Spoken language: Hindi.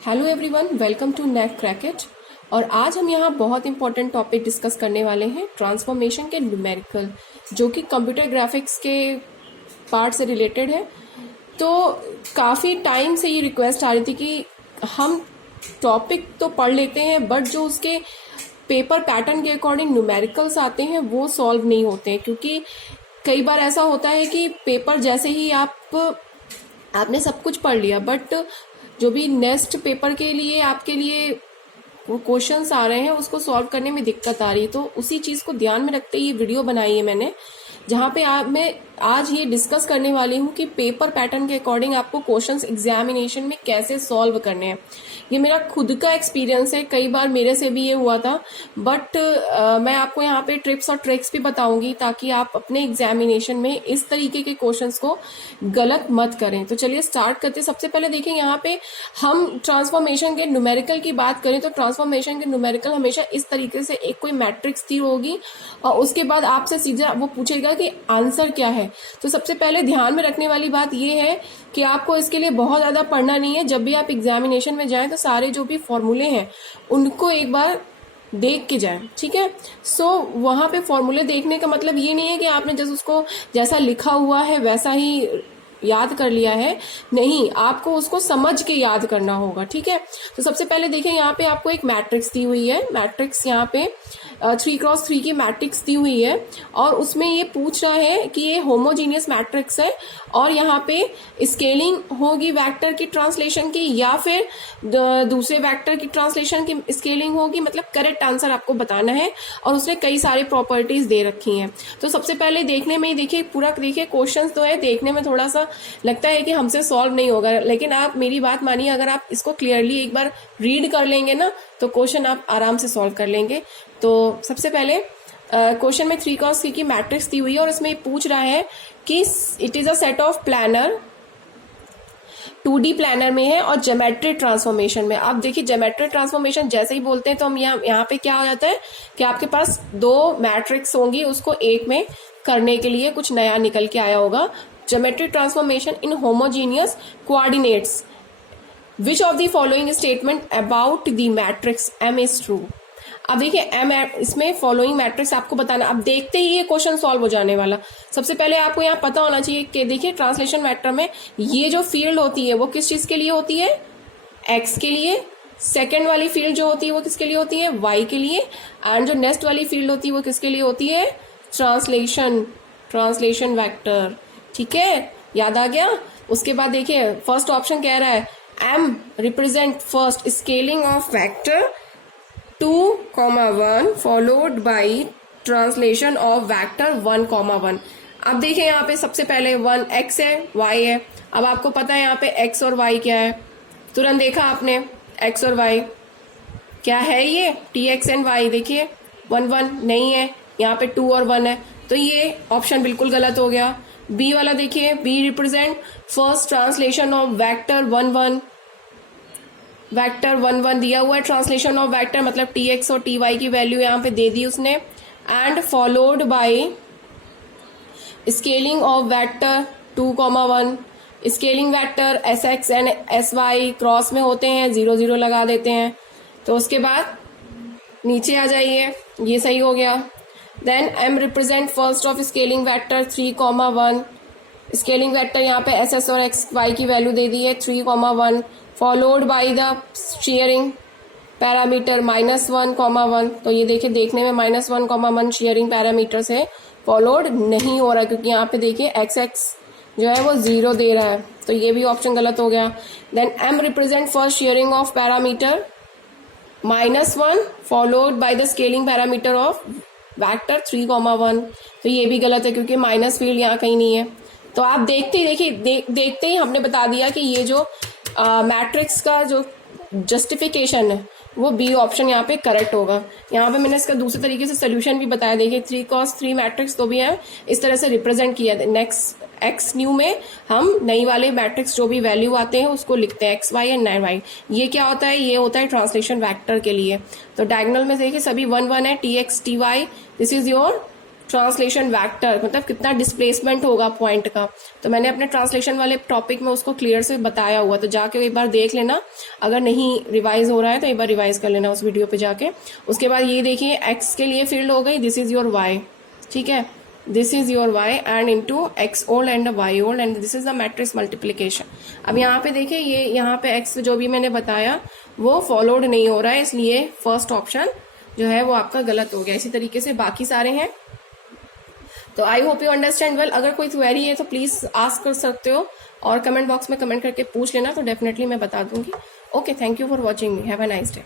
Hello everyone, welcome to Net Cracket. और आज हम यहाँ बहुत इंपॉर्टेंट टॉपिक डिस्कस करने वाले हैं, ट्रांसफॉर्मेशन के न्यूमेरिकल, जो कि कंप्यूटर ग्राफिक्स के पार्ट से रिलेटेड है। तो काफ़ी टाइम से ये रिक्वेस्ट आ रही थी कि हम टॉपिक तो पढ़ लेते हैं, बट जो उसके पेपर पैटर्न के अकॉर्डिंग न्यूमेरिकल्स आते हैं वो सॉल्व नहीं होते हैं, क्योंकि कई बार ऐसा होता है कि पेपर जैसे ही आपने सब कुछ पढ़ लिया, बट जो भी नेक्स्ट पेपर के लिए आपके लिए क्वेश्चंस आ रहे हैं उसको सॉल्व करने में दिक्कत आ रही है। तो उसी चीज़ को ध्यान में रखते ये वीडियो बनाई है मैंने, जहाँ पे मैं आज ये डिस्कस करने वाली हूँ कि पेपर पैटर्न के अकॉर्डिंग आपको क्वेश्चंस एग्जामिनेशन में कैसे सॉल्व करने हैं। ये मेरा खुद का एक्सपीरियंस है, कई बार मेरे से भी ये हुआ था, बट मैं आपको यहाँ पे ट्रिप्स और ट्रिक्स भी बताऊंगी ताकि आप अपने एग्जामिनेशन में इस तरीके के क्वेश्चंस को गलत मत करें। तो चलिए स्टार्ट करते हैं। सबसे पहले देखिए, यहाँ पे हम ट्रांसफॉर्मेशन के न्यूमेरिकल की बात करें तो ट्रांसफॉर्मेशन के न्यूमेरिकल हमेशा इस तरीके से एक कोई मैट्रिक्स दी होगी और उसके बाद आपसे सीधा वो पूछेगा कि आंसर क्या है। तो सबसे पहले ध्यान में रखने वाली बात यह है कि आपको इसके लिए बहुत ज़्यादा पढ़ना नहीं है। जब भी आप एग्जामिनेशन में जाएं तो सारे जो भी फॉर्मूले हैं उनको एक बार देख के जाएं, ठीक है। वहां पे फॉर्मूले देखने का मतलब ये नहीं है कि आपने जैसे उसको जैसा लिखा हुआ है वैसा ही याद कर लिया है, नहीं, आपको उसको समझ के याद करना होगा, ठीक है। तो सबसे पहले देखिए, यहाँ पे आपको एक मैट्रिक्स दी हुई है। मैट्रिक्स यहाँ पे 3x3 की मैट्रिक्स दी हुई है और उसमें ये पूछ रहा है कि ये होमोजीनियस मैट्रिक्स है और यहाँ पे स्केलिंग होगी वेक्टर की ट्रांसलेशन की या फिर दूसरे वेक्टर की ट्रांसलेशन की स्केलिंग होगी, मतलब करेक्ट आंसर आपको बताना है। और उसने कई सारी प्रॉपर्टीज दे रखी हैं। तो सबसे पहले देखने में ही देखिए, पूरा देखिए क्वेश्चन तो है, देखने में थोड़ा सा लगता है कि हमसे सॉल्व नहीं होगा, लेकिन आप मेरी बात मानिए, अगर आप इसको क्लियरली एक बार रीड कर लेंगे ना तो क्वेश्चन आप आराम से सॉल्व कर लेंगे। तो सबसे पहले क्वेश्चन में 3x3 की मैट्रिक्स दी हुई है और इसमें पूछ रहा है कि it is a set of planar, 2D planar में है और ज्योमेट्रिक ट्रांसफॉर्मेशन में। आप देखिए, ज्योमेट्रिक ट्रांसफॉर्मेशन जैसे ही बोलते हैं तो हम यहाँ पे क्या हो जाता है कि आपके पास दो मैट्रिक्स होंगी, उसको एक में करने के लिए कुछ नया निकल के आया होगा। Geometric transformation in homogeneous coordinates, which of the following statement about the matrix M is true. अब देखिए, M इसमें फॉलोइंग मैट्रिक्स आपको बताना। अब देखते ही ये क्वेश्चन सॉल्व हो जाने वाला। सबसे पहले आपको यहाँ पता होना चाहिए कि देखिए, ट्रांसलेशन वेक्टर में ये जो फील्ड होती है वो किस चीज के लिए होती है, X के लिए। सेकेंड वाली फील्ड जो होती है वो किसके लिए होती है, Y के लिए। एंड जो नेक्स्ट वाली फील्ड होती है वो किसके लिए होती है, ट्रांसलेशन वेक्टर, ठीक है, याद आ गया। उसके बाद देखिए, फर्स्ट ऑप्शन कह रहा है M represent first scaling of vector 2,1 followed by translation of vector 1,1। अब देखिए, यहाँ पे सबसे पहले 1 X है, Y है। अब आपको पता है यहाँ पे X और Y क्या है, तुरंत देखा आपने, X और Y क्या है, ये TX एंड Y। देखिए 1 1 नहीं है, यहाँ पे 2 और 1 है, तो ये ऑप्शन बिल्कुल गलत हो गया। बी वाला देखिए, B represent first translation of vector 1 1, vector 1 1 दिया हुआ है। ट्रांसलेशन ऑफ वेक्टर मतलब TX और TY की वैल्यू यहाँ पे दे दी उसने। And followed by scaling of vector 2,1। Scaling vector SX and SY cross में होते हैं, 0 0 लगा देते हैं। तो उसके बाद नीचे आ जाइए, ये सही हो गया। Then M represent first of scaling vector 3,1। Scaling vector यहाँ पे SS और XY की वैल्यू दे दी है 3,1, followed by the sharing parameter -1,1। तो ये देखिए, देखने में -1,1 शेयरिंग पैरामीटर से फॉलोड नहीं हो रहा है, क्योंकि यहाँ पे देखिए XX जो है वो 0 दे रहा है, तो ये भी ऑप्शन गलत हो गया। Then M represent first sharing of parameter -1 followed by the scaling parameter of vector 3,1। तो ये भी गलत है, क्योंकि माइनस फील्ड यहाँ कहीं नहीं है। तो आप देखते ही देखिए, देखते ही हमने बता दिया कि ये जो मैट्रिक्स का जो जस्टिफिकेशन है वो बी ऑप्शन यहाँ पे करेक्ट होगा। यहाँ पे मैंने इसका दूसरे तरीके से सोल्यूशन भी बताया। देखिए, 3x3 मैट्रिक्स तो भी है, इस तरह से रिप्रेजेंट किया। नेक्स्ट एक्स न्यू में हम नई वाले मैट्रिक्स जो भी वैल्यू आते हैं उसको लिखते हैं, XY एंड 9Y। ये क्या होता है, ये होता है ट्रांसलेशन वेक्टर के लिए। तो डायगोनल में देखिए सभी 1 1 है, TX TY, this is your translation vector, मतलब कितना डिस्प्लेसमेंट होगा पॉइंट का। तो मैंने अपने ट्रांसलेशन वाले टॉपिक में उसको क्लियर से बताया हुआ, तो जाके एक बार देख लेना। अगर नहीं रिवाइज हो रहा है तो एक बार रिवाइज कर लेना उस वीडियो पे जाके। उसके बाद ये देखिए एक्स के लिए फील्ड हो गई, दिस इज योर वाई, ठीक है, this is your y and into X old and Y old and this is the matrix multiplication. अब यहाँ पे देखिए ये यहाँ पे x जो भी मैंने बताया वो फॉलोड नहीं हो रहा है, इसलिए फर्स्ट ऑप्शन जो है वो आपका गलत हो गया। इसी तरीके से बाकी सारे हैं। तो I hope you understand well. अगर कोई क्वेरी है तो प्लीज आस्क कर सकते हो और कमेंट बॉक्स में कमेंट करके पूछ लेना, तो डेफिनेटली मैं बता दूंगी। Okay, thank you for watching me, have a nice day.